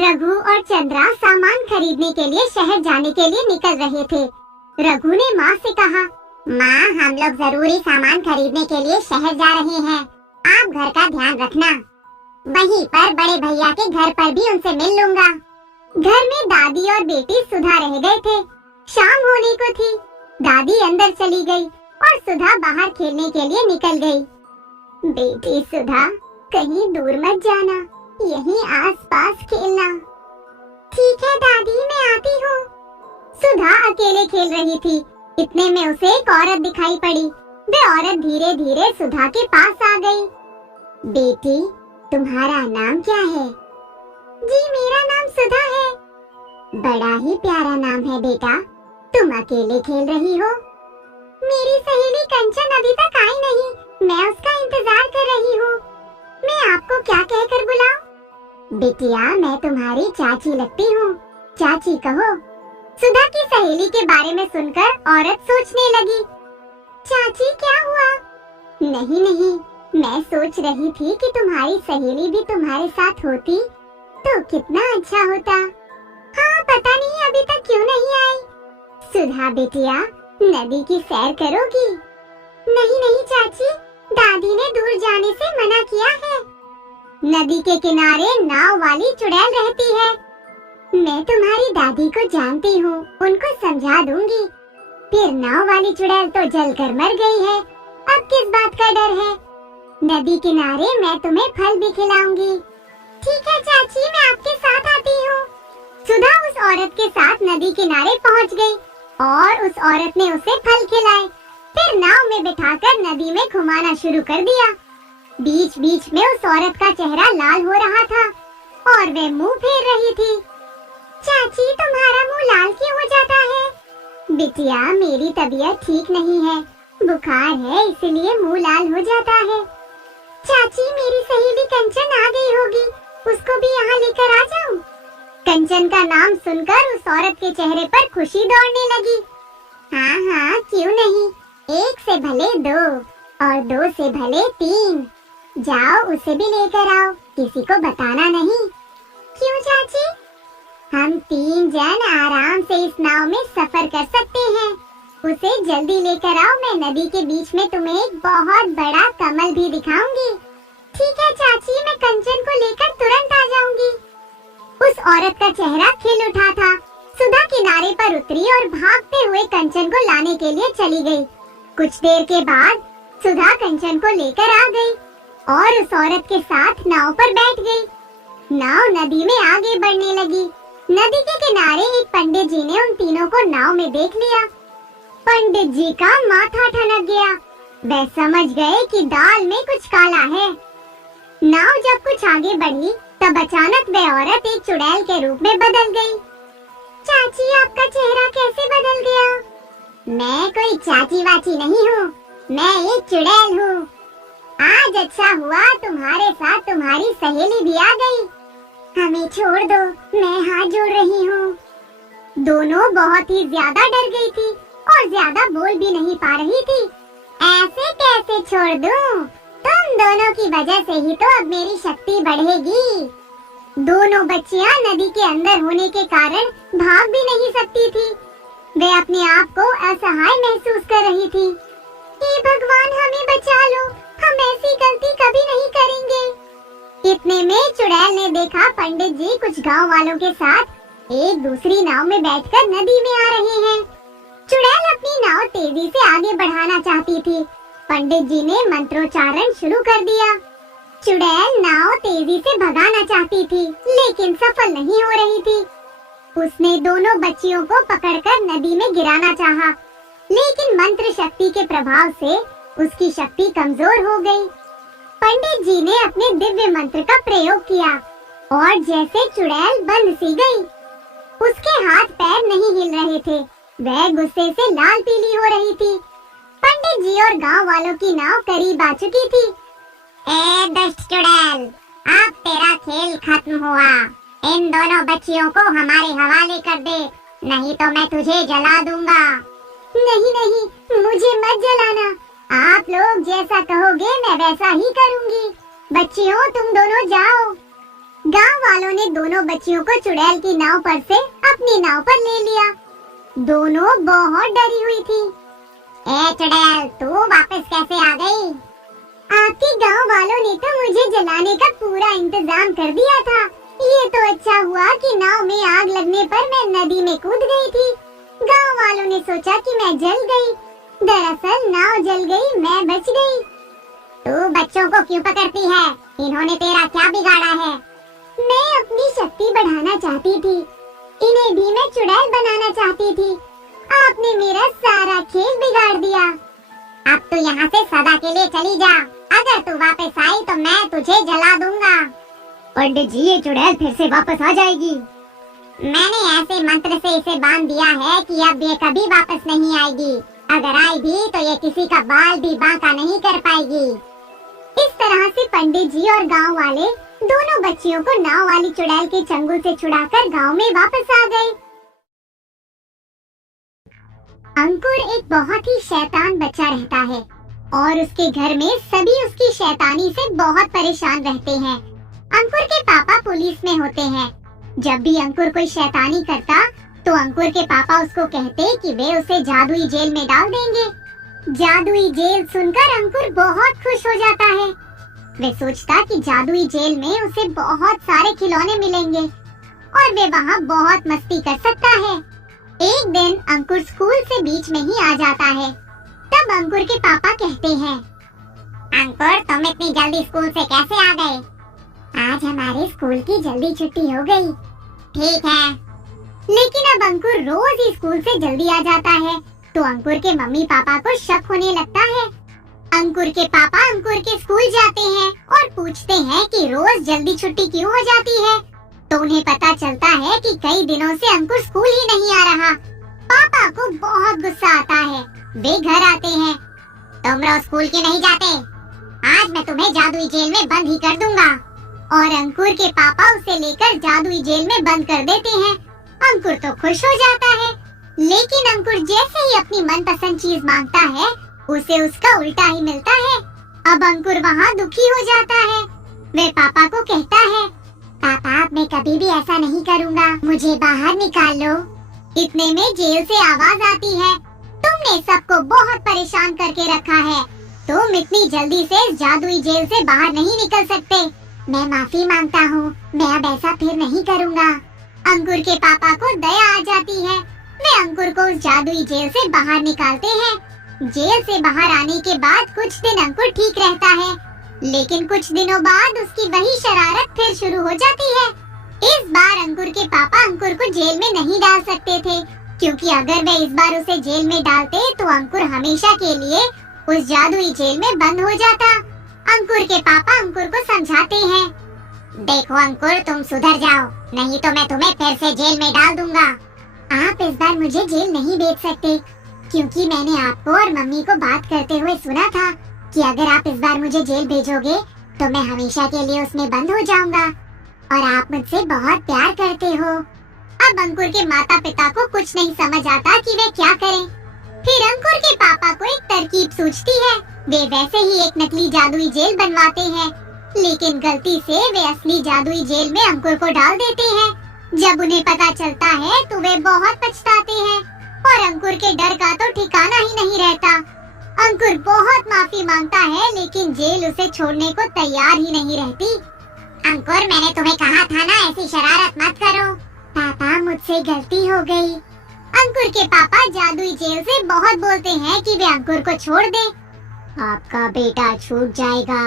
रघु और चंद्रा सामान खरीदने के लिए शहर जाने के लिए निकल रहे थे। रघु ने माँ से कहा, माँ, हम लोग जरूरी सामान खरीदने के लिए शहर जा रहे हैं, आप घर का ध्यान रखना। वहीं पर बड़े भैया के घर पर भी उनसे मिल लूंगा। घर में दादी और बेटी सुधा रह गए थे। शाम होने को थी। दादी अंदर चली गई और सुधा बाहर खेलने के लिए निकल गई। बेटी सुधा, कहीं दूर मत जाना, यहीं आसपास खेलना। ठीक है दादी, मैं आती हूँ। सुधा अकेले खेल रही थी। इतने में उसे एक औरत दिखाई पड़ी। वे औरत धीरे धीरे सुधा के पास आ गई। बेटी, तुम्हारा नाम क्या है? जी, मेरा नाम सुधा है। बड़ा ही प्यारा नाम है बेटा। तुम अकेले खेल रही हो? मेरी सहेली कंचन अभी तक आई नहीं, मैं उसका इंतजार कर रही हूँ। मैं आपको क्या कहकर बुलाऊं? बिटिया, मैं तुम्हारी चाची लगती हूँ। चाची कहो। सुधा की सहेली के बारे में सुनकर औरत सोचने लगी। चाची, क्या हुआ? नहीं नहीं, मैं सोच रही थी कि तुम्हारी सहेली भी तुम्हारे साथ होती तो कितना अच्छा होता। हाँ, पता नहीं अभी तक क्यों नहीं आई। सुधा बेटिया, नदी की सैर करोगी? नहीं नहीं चाची, दादी ने दूर जाने से मना किया है। नदी के किनारे नाव वाली चुड़ैल रहती है। मैं तुम्हारी दादी को जानती हूँ, उनको समझा दूंगी। फिर नाव वाली चुड़ैल तो जलकर मर गई है, अब किस बात का डर है? नदी किनारे मैं तुम्हें फल भी खिलाऊंगी। ठीक है चाची, मैं आपके साथ आती हूँ। सुधा उस औरत के साथ नदी किनारे पहुँच गई और उस औरत ने उसे फल खिलाए। फिर नाव में बिठाकर नदी में घुमाना शुरू कर दिया। बीच बीच में उस औरत का चेहरा लाल हो रहा था और वे मुंह फेर रही थी। चाची, तुम्हारा मुंह लाल क्यों हो जाता है? बिटिया, मेरी तबीयत ठीक नहीं है, बुखार है, इसलिए मुंह लाल हो जाता है। चाची, मेरी सहेली कंचन आ गई होगी, उसको भी यहाँ लेकर आ जाऊं? कंचन का नाम सुनकर उस औरत के चेहरे पर खुशी दौड़ने लगी। हाँ हाँ, क्यों नहीं, एक से भले दो और दो से भले तीन। जाओ, उसे भी लेकर आओ, किसी को बताना नहीं। क्यों चाची? हम तीन जन आराम से इस नाव में सफर कर सकते हैं। उसे जल्दी लेकर आओ, मैं नदी के बीच में तुम्हें एक बहुत बड़ा कमल भी दिखाऊंगी। ठीक है चाची, मैं कंचन को लेकर तुरंत आ जाऊंगी। उस औरत का चेहरा खिल उठा था। सुधा किनारे पर उतरी और भागते हुए कंचन को लाने के लिए चली गई। कुछ देर के बाद सुधा कंचन को लेकर आ गई और उस औरत के साथ नाव पर बैठ गई। नाव नदी में आगे बढ़ने लगी। नदी के किनारे एक पंडित जी ने उन तीनों को नाव में देख लिया। पंडित जी का माथा ठनक गया। वे समझ गए कि दाल में कुछ काला है। नाव जब कुछ आगे बढ़ी तब अचानक वह औरत एक चुड़ैल के रूप में बदल गई। चाची, आपका चेहरा कैसे बदल गया? मैं कोई चाची वाची नहीं हूँ, मैं एक चुड़ैल हूँ। आज अच्छा हुआ तुम्हारे साथ तुम्हारी सहेली भी आ गई। हमें छोड़ दो, मैं हाथ जोड़ रही हूँ। दोनों बहुत ही ज्यादा डर गई थी और ज्यादा बोल भी नहीं पा रही थी। ऐसे कैसे छोड़ दूँ? तुम दोनों की वजह से ही तो अब मेरी शक्ति बढ़ेगी। दोनों बच्चियां नदी के अंदर होने के कारण भाग भी नहीं सकती थी। वे अपने आप को असहाय महसूस कर रही थी। हे भगवान, हमें बचा लो, हम ऐसी गलती कभी नहीं करेंगे। इतने में चुड़ैल ने देखा पंडित जी कुछ गांव वालों के साथ एक दूसरी नाव में बैठकर नदी में आ रहे हैं। चुड़ैल अपनी नाव तेजी से आगे बढ़ाना चाहती थी। पंडित जी ने मंत्रोच्चारण शुरू कर दिया। चुड़ैल नाव तेजी से भगाना चाहती थी, लेकिन सफल नहीं हो रही थी। उसने दोनों बच्चियों को पकड़कर नदी में गिराना चाहा, लेकिन मंत्र शक्ति के प्रभाव से उसकी शक्ति कमजोर हो गई। पंडित जी ने अपने दिव्य मंत्र का प्रयोग किया और जैसे चुड़ैल बंद सी गई। उसके हाथ पैर नहीं हिल रहे थे, वह गुस्से से लाल पीली हो रही थी। पंडित जी और गांव वालों की नाव करीब आ चुकी थी। ए दुष्ट चुड़ैल, अब तेरा खेल खत्म हुआ। इन दोनों बच्चियों को हमारे हवाले कर दे, नहीं तो मैं तुझे जला दूंगा। नहीं नहीं, मुझे मत जलाना। आप लोग जैसा कहोगे मैं वैसा ही करूंगी। बच्चियों, तुम दोनों जाओ। गांव वालों ने दोनों बच्चियों को चुड़ैल की नाव पर से अपनी नाव पर ले लिया। दोनों बहुत डरी हुई थी। ए चुड़ैल, तू वापस कैसे आ गई? आपके गांव वालों ने तो मुझे जलाने का पूरा इंतजाम कर दिया था। ये तो अच्छा हुआ कि नाव में आग लगने पर मैं नदी में कूद गई थी। गांव वालों ने सोचा कि मैं जल गई। दरअसल नाव जल गई, मैं बच गई। तू बच्चों को क्यों पकड़ती है? इन्होंने तेरा क्या बिगाड़ा है? मैं अपनी शक्ति बढ़ाना चाहती थी। इन्हें भी मैं चुड़ैल बनाना चाहती थी। आपने मेरा सारा खेल बिगाड़ दिया। अब तू यहाँ से सदा के लिए चली जा। अगर तू वापस आई तो मैं तुझे जला दूंगा। पंडित जी, ये चुड़ैल फिर से वापस आ जाएगी। मैंने ऐसे मंत्र से इसे बांध दिया है कि अब ये कभी वापस नहीं आएगी। अगर आई भी तो ये किसी का बाल भी बांका नहीं कर पाएगी। इस तरह से पंडित जी और गांव वाले दोनों बच्चियों को नाव वाली चुड़ैल के चंगुल से छुड़ाकर गांव में वापस आ गए। अंकुर एक बहुत ही शैतान बच्चा रहता है और उसके घर में सभी उसकी शैतानी से बहुत परेशान रहते हैं। अंकुर के पापा पुलिस में होते हैं। जब भी अंकुर कोई शैतानी करता तो अंकुर के पापा उसको कहते कि वे उसे जादुई जेल में डाल देंगे। जादुई जेल सुनकर अंकुर बहुत खुश हो जाता है। वे सोचता कि जादुई जेल में उसे बहुत सारे खिलौने मिलेंगे और वे वहाँ बहुत मस्ती कर सकता है। एक दिन अंकुर स्कूल से बीच में ही आ जाता है। तब अंकुर के पापा कहते हैं, अंकुर, तुम इतनी जल्दी स्कूल से कैसे आ गए? आज हमारे स्कूल की जल्दी छुट्टी हो गई। ठीक है। लेकिन अब अंकुर रोज ही स्कूल से जल्दी आ जाता है तो अंकुर के मम्मी पापा को शक होने लगता है। अंकुर के पापा अंकुर के स्कूल जाते हैं और पूछते हैं कि रोज जल्दी छुट्टी क्यों हो जाती है। तो उन्हें पता चलता है कि कई दिनों से अंकुर स्कूल ही नहीं आ रहा। पापा को बहुत गुस्सा आता है। वे घर आते हैं। तुम रोज स्कूल क्यों नहीं जाते? आज मैं तुम्हें जादुई जेल में बंद ही कर दूंगा। और अंकुर के पापा उसे लेकर जादुई जेल में बंद कर देते हैं। अंकुर तो खुश हो जाता है, लेकिन अंकुर जैसे ही अपनी मनपसंद चीज मांगता है उसे उसका उल्टा ही मिलता है। अब अंकुर वहाँ दुखी हो जाता है। वे पापा को कहता है, पापा, मैं कभी भी ऐसा नहीं करूँगा, मुझे बाहर निकाल लो। इतने में जेल से आवाज आती है, तुमने सबको बहुत परेशान करके रखा है। तुम इतनी जल्दी से इस जादुई जेल से बाहर नहीं निकल सकते। मैं माफी मांगता हूँ, मैं अब ऐसा फिर नहीं करूँगा। अंकुर के पापा को दया आ जाती है। वे अंकुर को उस जादुई जेल से बाहर निकालते हैं। जेल से बाहर आने के बाद कुछ दिन अंकुर ठीक रहता है, लेकिन कुछ दिनों बाद उसकी वही शरारत फिर शुरू हो जाती है। इस बार अंकुर के पापा अंकुर को जेल में नहीं डाल सकते थे, क्योंकि अगर वे इस बार उसे जेल में डालते तो अंकुर हमेशा के लिए उस जादुई जेल में बंद हो जाता। अंकुर के पापा अंकुर को समझाते हैं, देखो अंकुर, तुम सुधर जाओ, नहीं तो मैं तुम्हें फिर से जेल में डाल दूंगा। आप इस बार मुझे जेल नहीं भेज सकते, क्योंकि मैंने आपको और मम्मी को बात करते हुए सुना था कि अगर आप इस बार मुझे जेल भेजोगे तो मैं हमेशा के लिए उसमें बंद हो जाऊंगा, और आप मुझसे बहुत प्यार करते हो। अब अंकुर के माता पिता को कुछ नहीं समझ आता कि वे क्या करें। फिर अंकुर के पापा को एक तरकीब सूझती है। वे वैसे ही एक नकली जादुई जेल बनवाते हैं, लेकिन गलती से वे असली जादुई जेल में अंकुर को डाल देते हैं। जब उन्हें पता चलता है तो वे बहुत पछताते हैं और अंकुर के डर का तो ठिकाना ही नहीं रहता। अंकुर बहुत माफी मांगता है, लेकिन जेल उसे छोड़ने को तैयार ही नहीं रहती। अंकुर, मैंने तुम्हें कहा था ना, ऐसी शरारत मत करो। पापा, मुझसे गलती हो गई। अंकुर के पापा जादुई जेल से बहुत बोलते हैं कि वे अंकुर को छोड़ दें। आपका बेटा छूट जाएगा,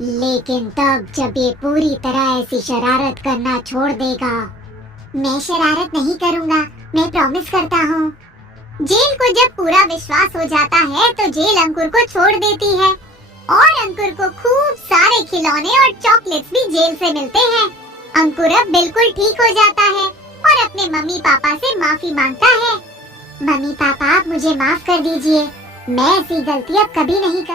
लेकिन तब जब ये पूरी तरह ऐसी शरारत करना छोड़ देगा। मैं शरारत नहीं करूँगा, मैं प्रॉमिस करता हूँ। जेल को जब पूरा विश्वास हो जाता है तो जेल अंकुर को छोड़ देती है और अंकुर को खूब सारे खिलौने और चॉकलेट्स भी जेल से मिलते हैं। अंकुर अब बिल्कुल ठीक हो जाता है और अपने मम्मी पापा से माफी मांगता है। मम्मी पापा, आप मुझे माफ कर दीजिए, मैं ऐसी गलती अब कभी नहीं